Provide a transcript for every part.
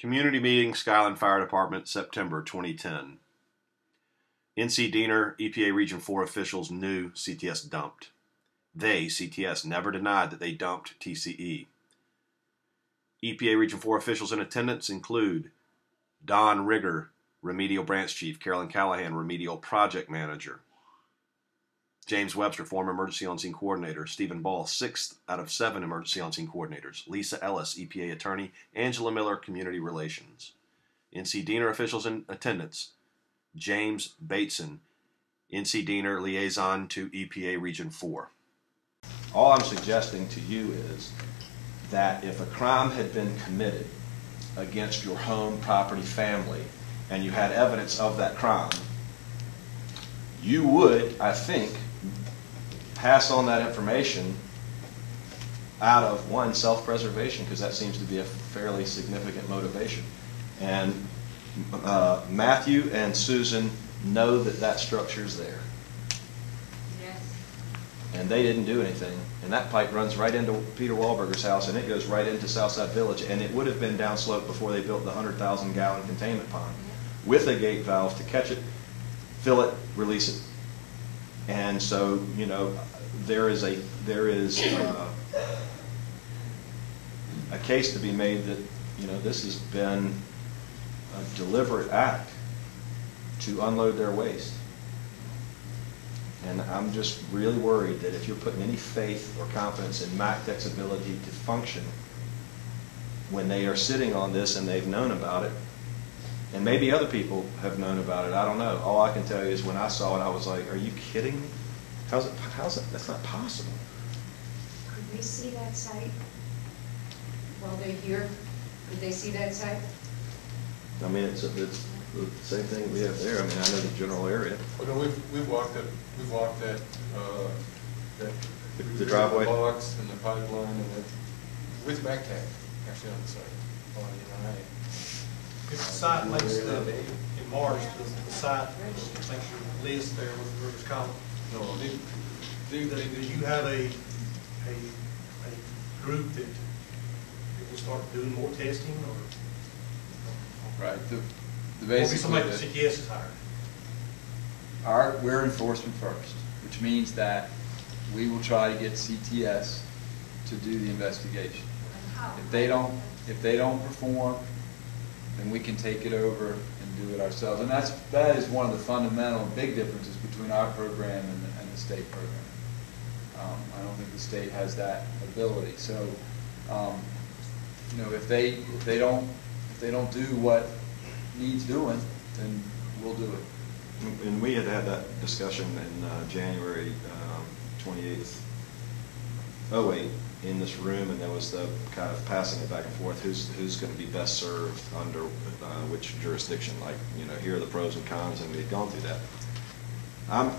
Community meeting, Skyland Fire Department, September 2010. NCDENR EPA Region 4 officials knew CTS dumped. They, CTS, never denied that they dumped TCE. EPA Region 4 officials in attendance include Don Rigger, Remedial Branch Chief, Carolyn Callihan, Remedial Project Manager, James Webster, former Emergency On-Scene Coordinator, Stephen Ball, 6th out of 7 Emergency On-Scene Coordinators, Lisa Ellis, EPA Attorney, Angela Miller, Community Relations. NCDENR officials in attendance, James Bateson, NCDENR Liaison to EPA Region 4. All I'm suggesting to you is that if a crime had been committed against your home, property, family, and you had evidence of that crime, you would, I think, pass on that information out of, one, self-preservation, because that seems to be a fairly significant motivation. And Matthew and Susan know that that structure's there. Yes. And they didn't do anything. And that pipe runs right into Peter Wahlberger's house, and it goes right into Southside Village. And it would have been downslope before they built the 100,000-gallon containment pond with a gate valve to catch it, fill it, release it. And so, you know, there is a case to be made that, you know, this has been a deliberate act to unload their waste. And I'm just really worried that if you're putting any faith or confidence in MACTEC's ability to function when they are sitting on this and they've known about it, and maybe other people have known about it, I don't know. All I can tell you is when I saw it, I was like, are you kidding me? How's it, that's not possible. Could we see that site while they're here? Could they see that site? I mean, it's the same thing we have there. I mean, I know the general area. Well, no, we've walked that the driveway, the box and the pipeline, and with MACTEC actually on the site. If the site makes in March, the site makes your list there with the river's column. No, Do you have a group that will start doing more testing, or right? The maybe somebody that CTS is hired? We're enforcement first, which means that we will try to get CTS to do the investigation. If they don't perform, then we can take it over and do it ourselves. And that is one of the fundamental big differences between our program and the state program. I don't think the state has that ability. So, you know, if they don't do what needs doing, then we'll do it. and we had that discussion in January 28th, 08, in this room, and there was the kind of passing it back and forth. Who's going to be best served under which jurisdiction? Like, you know, here are the pros and cons, and we've gone through that. I'm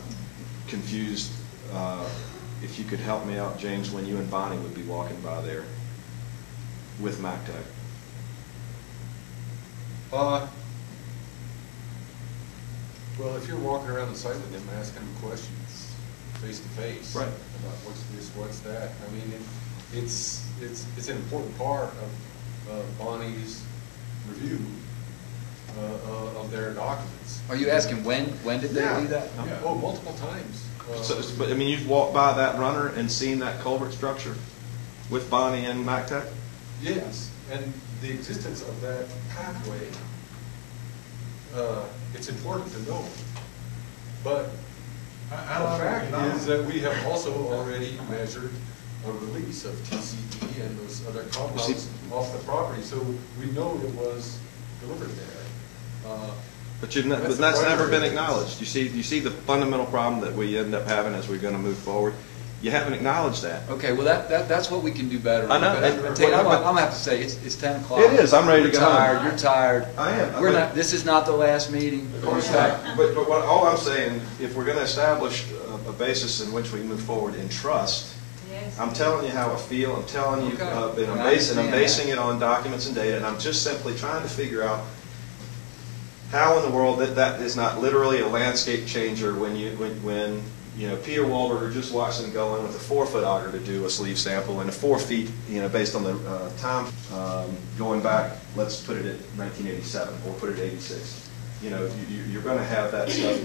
confused. If you could help me out, James, when you and Bonnie would be walking by there with MACTEC. Well, if you're walking around the site with them, asking them questions face to face, right, about what's this, what's that. I mean, it's an important part of Bonnie's review of their documents. Are you asking when did they do that? Yeah. Oh, multiple times. But I mean, you've walked by that runner and seen that culvert structure with Bonnie and MACTEC? Yes, and the existence of that pathway, it's important to know. But the fact is that we have also already measured a release of TCE and those other compounds off the property, so we know it was delivered there. But that's never been acknowledged. You see the fundamental problem that we end up having as we're going to move forward. You haven't acknowledged that. Okay, well that's what we can do better. I know. I'm gonna have to say it's 10 o'clock. It is. I'm ready to go home. You're tired. I am. We're not. This is not the last meeting. But all I'm saying, if we're going to establish a basis in which we move forward in trust, Yes. I'm telling you how I feel. I'm telling you, Okay. and I'm basing it on documents and data, and I'm just simply trying to figure out how in the world that is not literally a landscape changer when you know, Peter Wahlberger just watched them go in with a 4-foot auger to do a sleeve sample, and a 4 feet, you know, based on the time going back, let's put it at 1987, or put it at 86. You know, you're going to have that stuff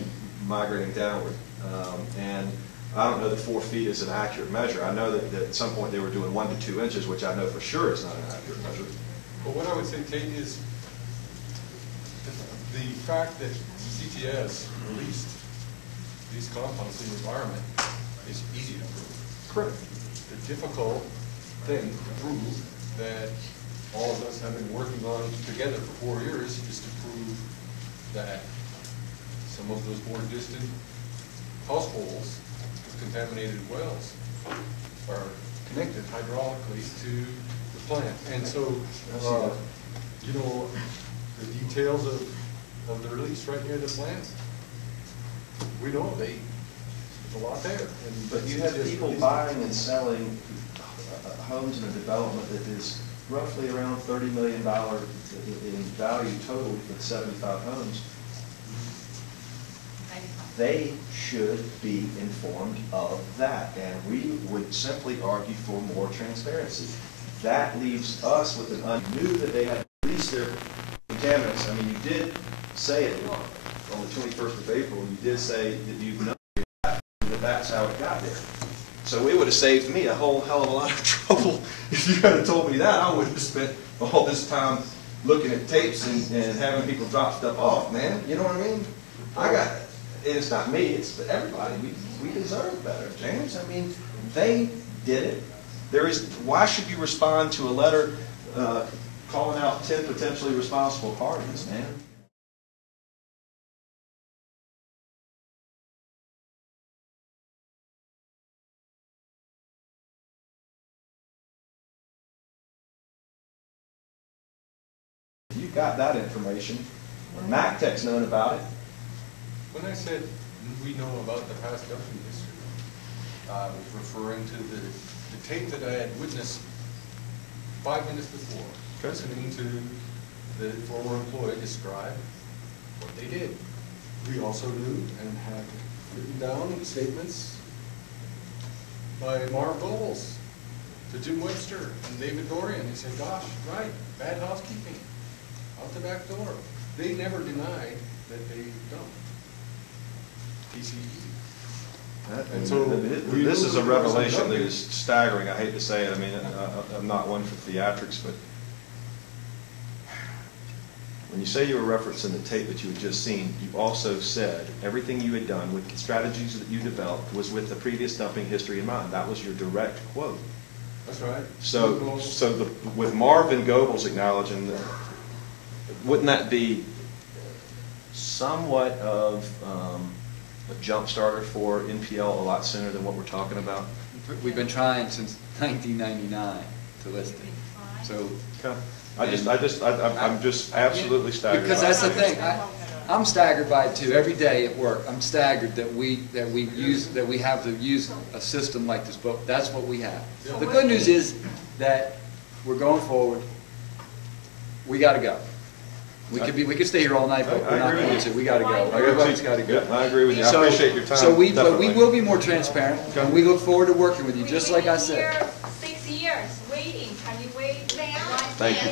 migrating downward. And I don't know that 4 feet is an accurate measure. I know that at some point they were doing 1 to 2 inches, which I know for sure is not an accurate measure. But what I would say, Tate, is the fact that CTS released these compounds in the environment is easy to prove. Correct. The difficult thing to prove that all of us have been working on together for 4 years is to prove that some of those more distant households with contaminated wells are connected hydraulically to the plant. And so, you know, the details of the release right near the plant, we know there's a lot there. And But you have people buying and selling homes in a development that is roughly around $30 million in value total with 75 homes. They should be informed of that, and we would simply argue for more transparency. That leaves us with an knew that they had released their contaminants. I mean, you did say it on the 21st of April. You did say that you know that that's how it got there. So it would have saved me a whole hell of a lot of trouble if you had told me that. I would have spent all this time looking at tapes and having people drop stuff off, man. You know what I mean? I got it. It's not me, it's everybody. We deserve better, James. I mean, they did it. Why should you respond to a letter calling out 10 potentially responsible parties, man? You got that information. MacTech's known about it. when I said we know about the past dumping history, I was referring to the tape that I had witnessed 5 minutes before, listening to the former employee describe what they did. We also knew and had written down statements by Marv Goebbels to Jim Webster and David Dorian. They said, gosh, right, bad housekeeping, out the back door. They never denied that they dumped TCE. And so this is a revelation that is staggering. I hate to say it. I mean, I'm not one for theatrics, but when you say you were referencing the tape that you had just seen, you also said everything you had done with the strategies that you developed was with the previous dumping history in mind. That was your direct quote. That's right. So with Marvin Goebbels acknowledging that, wouldn't that be somewhat of a jump starter for NPL a lot sooner than what we're talking about? We've been trying since 1999 to list it. So Okay. I'm just absolutely staggered. Because that's the thing. I'm staggered by it too. Every day at work, I'm staggered that we have to use a system like this. But that's what we have. The good news is that we're going forward. We got to go. We could stay here all night, but we're not going to. We got to go. Everybody's got to go. I agree with you. I appreciate your time. But we will be more transparent, and we look forward to working with you. Just like I said. 6 years waiting. Can you wait now? Thank you.